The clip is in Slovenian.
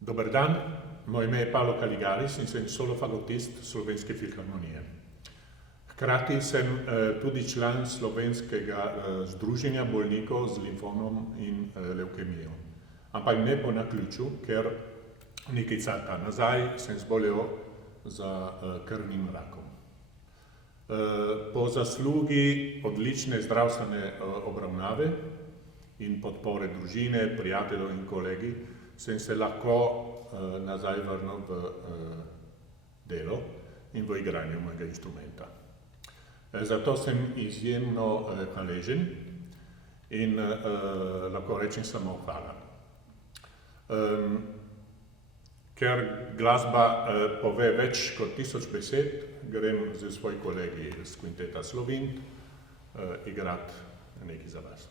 Dober dan, moje ime je Pavlo Kaligaris in sem solofagotist Slovenske filharmonije. Hkrati sem tudi član Slovenskega združenja bolnikov z limfomom in levkemijo. Ampak ne po naključju, ker nekaj cajta nazaj sem zbolel za krvnim rakom. Po zaslugi odlične zdravstvene obravnave in podpore družine, prijateljev in kolegi sem se lahko nazaj vrnil v delo in v igranje mojega inštrumenta. Zato sem izjemno hvaležen in lahko rečem samo hvala. Ker glasba pove več kot 1000 besed, grem z svojimi kolegi iz Kvinteta Slovint igrat nekaj za vas.